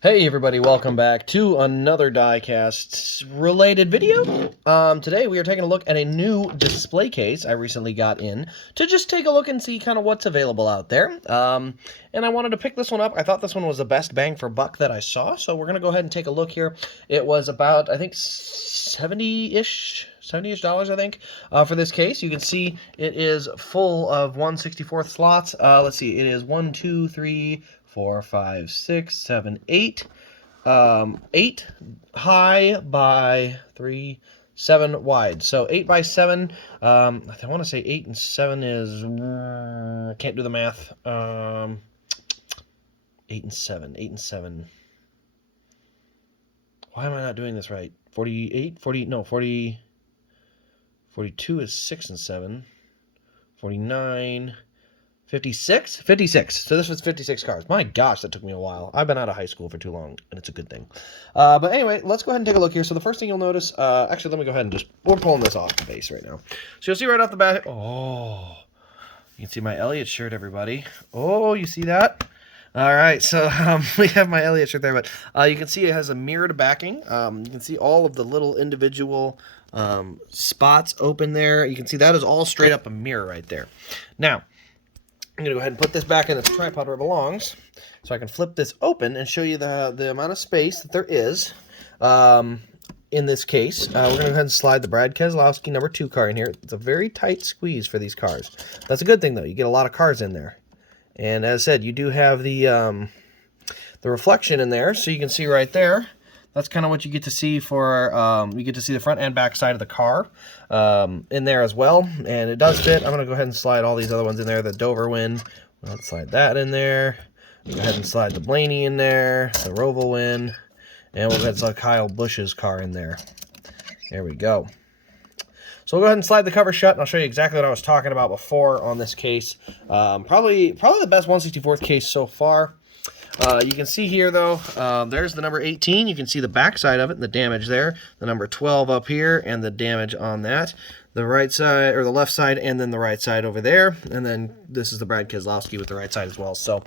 Hey everybody, welcome back to another Diecast related video. Today we are taking a look at a new display case I recently got in to just take a look and see kind of what's available out there. And I wanted to pick this one up. I thought this one was the best bang for buck that I saw, so we're going to go ahead and take a look here. It was about, I think, 70-ish dollars, I think, for this case. You can see it is full of 1/64 slots. Let's see, it is 1, 2, 3, 4, 5, 6, 7, 8. 8 high by 3, 7 wide. So 8 by 7. I want to say 8 and 7 is. Can't do the math. 8 and 7. 8 and 7. Why am I not doing this right? 48, 40. No, 40. 42 is 6 and 7. 49. 56? 56. So this was 56 cars. My gosh, that took me a while. I've been out of high school for too long, and it's a good thing. But anyway, let's go ahead and take a look here. So the first thing you'll notice, actually, let me go ahead and we're pulling this off the base right now. So you'll see right off the bat, oh, you can see my Elliott shirt, everybody. Oh, you see that? All right, so we have my Elliott shirt there, but you can see it has a mirrored backing. You can see all of the little individual spots open there. You can see that is all straight up a mirror right there. Now, I'm going to go ahead and put this back in its tripod where it belongs so I can flip this open and show you the amount of space that there is in this case. We're going to go ahead and slide the Brad Keselowski number 2 car in here. It's a very tight squeeze for these cars. That's a good thing, though. You get a lot of cars in there. And as I said, you do have the reflection in there, so you can see right there. That's kind of what you get to see for, you get to see the front and back side of the car in there as well. And it does fit. I'm going to go ahead and slide all these other ones in there. The Dover Win, I'll slide that in there. Go ahead and slide the Blaney in there, the Roval Win, and we'll get Kyle Busch's car in there. There we go. So we'll go ahead and slide the cover shut, and I'll show you exactly what I was talking about before on this case. Probably the best 1/64 case so far. You can see here, though, there's the number 18. You can see the back side of it and the damage there. The number 12 up here and the damage on that. The right side, or the left side, and then the right side over there. And then this is the Brad Keselowski with the right side as well. So,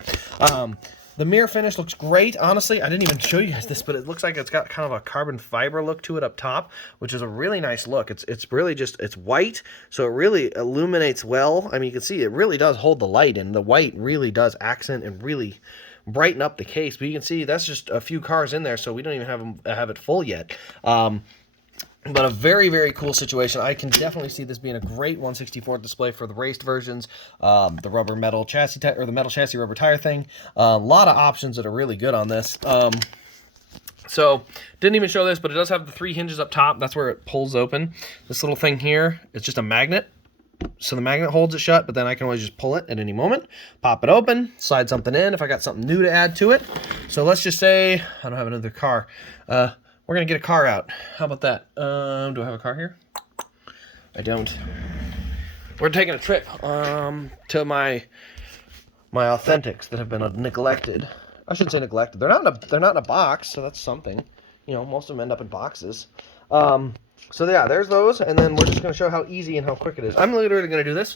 the mirror finish looks great. Honestly, I didn't even show you guys this, but it looks like it's got kind of a carbon fiber look to it up top, which is a really nice look. It's really just, it's white, so it really illuminates well. I mean, you can see it really does hold the light, and the white really does accent and really brighten up the case. But you can see that's just a few cars in there, so we don't even have it full yet. But a very, very cool situation. I can definitely see this being a great 1/64 display for the raced versions. The rubber metal chassis, or the metal chassis rubber tire thing. A lot of options that are really good on this. So, didn't even show this, but it does have the 3 hinges up top. That's where it pulls open. This little thing here is just a magnet. So the magnet holds it shut, but then I can always just pull it at any moment, pop it open, slide something in if I got something new to add to it. So let's just say I don't have another car. We're going to get a car out. How about that? Do I have a car here? I don't. We're taking a trip to my Authentics that have been neglected. I shouldn't say neglected. They're not in a box, so that's something. You know, most of them end up in boxes. So yeah, there's those, and then we're just going to show how easy and how quick it is. I'm literally going to do this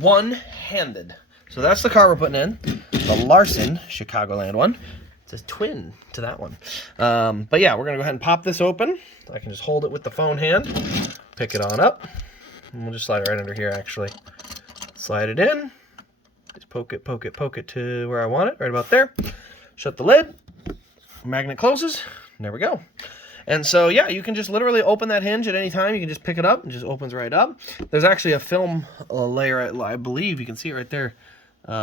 one-handed. So that's the car we're putting in, the Larson Chicagoland one. It's a twin to that one. But yeah, we're going to go ahead and pop this open. I can just hold it with the phone hand, pick it on up, and we'll just slide it right under here, actually. Slide it in, just poke it to where I want it, right about there. Shut the lid, magnet closes, and there we go. And so, yeah, you can just literally open that hinge at any time. You can just pick it up and it just opens right up. There's actually a film layer, I believe. You can see it right there.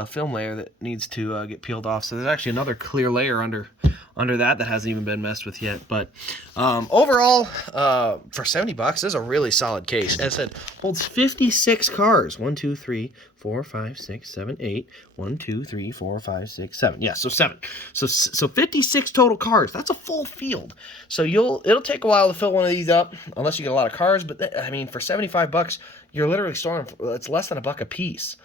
Film layer that needs to get peeled off. So there's actually another clear layer under that hasn't even been messed with yet. But overall, for $70, this is a really solid case. As I said, holds 56 cars. 1, 2, 3, 4, 5, 6, 7, 8. 1, 2, 3, 4, 5, 6, 7. Yeah, so 7. So 56 total cars. That's a full field. So it'll take a while to fill one of these up, unless you get a lot of cars. But I mean, for $75, you're literally storing. It's less than $1 a piece.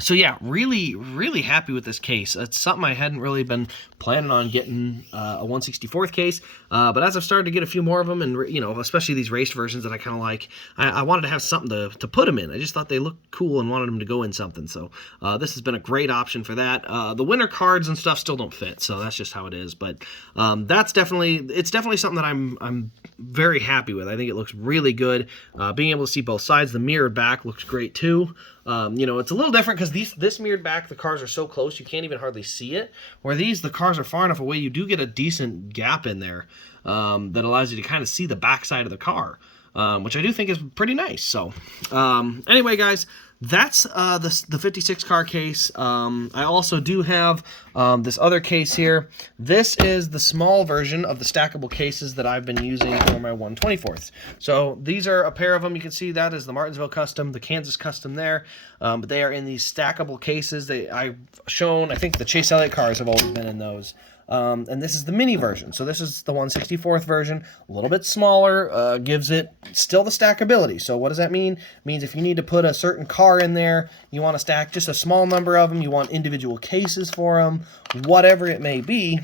So yeah, really, really happy with this case. It's something I hadn't really been planning on getting a 1/64th case, but as I've started to get a few more of them, and especially these raced versions that I kind of like, I wanted to have something to put them in. I just thought they looked cool and wanted them to go in something. So this has been a great option for that. The winter cards and stuff still don't fit, so that's just how it is. But it's definitely something that I'm very happy with. I think it looks really good. Being able to see both sides, the mirrored back looks great too. It's a little different because this mirrored back, the cars are so close you can't even hardly see it. Where the cars are far enough away, you do get a decent gap in there that allows you to kind of see the back side of the car, which I do think is pretty nice. So anyway, guys, that's the 56 car case. I also do have this other case here. This is the small version of the stackable cases that I've been using for my 1/24ths. So these are a pair of them. You can see that is the Martinsville Custom, the Kansas Custom there. But they are in these stackable cases. I've shown, I think the Chase Elliott cars have always been in those. And this is the mini version. So this is the 1/64th version, a little bit smaller, gives it still the stackability. So what does that mean? It means if you need to put a certain car in there, you want to stack just a small number of them, you want individual cases for them, whatever it may be,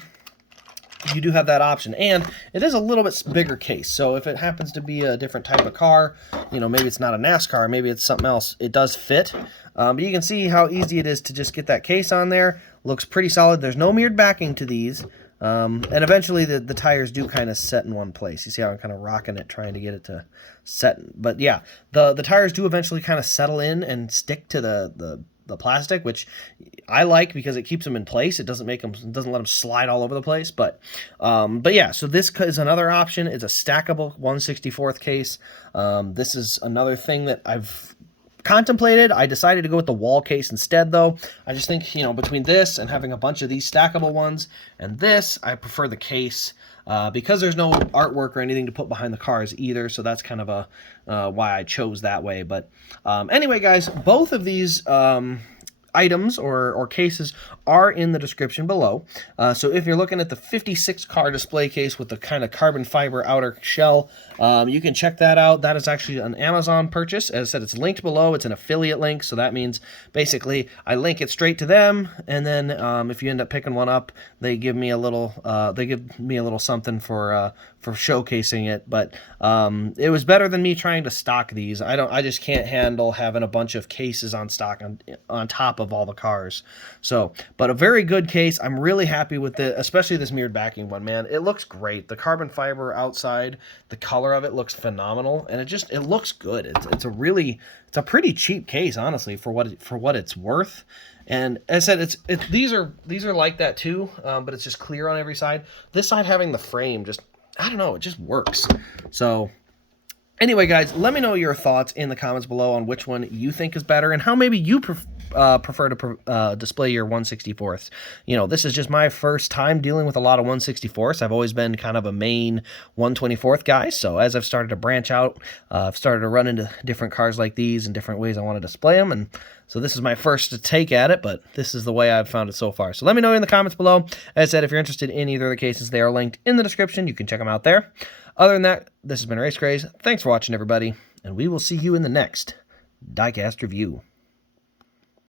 you do have that option. And it is a little bit bigger case. So if it happens to be a different type of car, maybe it's not a NASCAR, maybe it's something else, it does fit. But you can see how easy it is to just get that case on there. Looks pretty solid. There's no mirrored backing to these. And eventually the tires do kind of set in one place. You see how I'm kind of rocking it, trying to get it to set. But yeah, the tires do eventually kind of settle in and stick to the plastic, which I like because it keeps them in place. It doesn't let them slide all over the place. But yeah, so this is another option. It's a stackable 1/64th case. This is another thing that I've contemplated. I decided to go with the wall case instead, though. I just think, between this and having a bunch of these stackable ones and this, I prefer the case because there's no artwork or anything to put behind the cars either. So that's kind of why I chose that way. But anyway, guys, both of these items or cases are in the description below. So if you're looking at the 56 car display case with the kind of carbon fiber outer shell, you can check that out. That is actually an Amazon purchase. As I said, it's linked below. It's an affiliate link, so that means basically I link it straight to them, and then if you end up picking one up, they give me a little something for showcasing it. But it was better than me trying to stock these. I just can't handle having a bunch of cases on stock on top of all the cars. So, but a very good case. I'm really happy with it, especially this mirrored backing one, man. It looks great. The carbon fiber outside, the color of it looks phenomenal, and it looks good. It's a pretty cheap case, honestly, for what it's worth. And as I said, these are like that too, but it's just clear on every side. This side having the frame, just, I don't know, it just works. So anyway, guys, let me know your thoughts in the comments below on which one you think is better and how maybe you prefer to display your 1/64ths. This is just my first time dealing with a lot of 1/64ths. I've always been kind of a main 1/24th guy. So as I've started to branch out, I've started to run into different cars like these and different ways I want to display them. And so this is my first take at it, but this is the way I've found it so far. So let me know in the comments below. As I said, if you're interested in either of the cases, they are linked in the description. You can check them out there. Other than that, this has been Race Craze. Thanks for watching, everybody, and we will see you in the next Diecast review.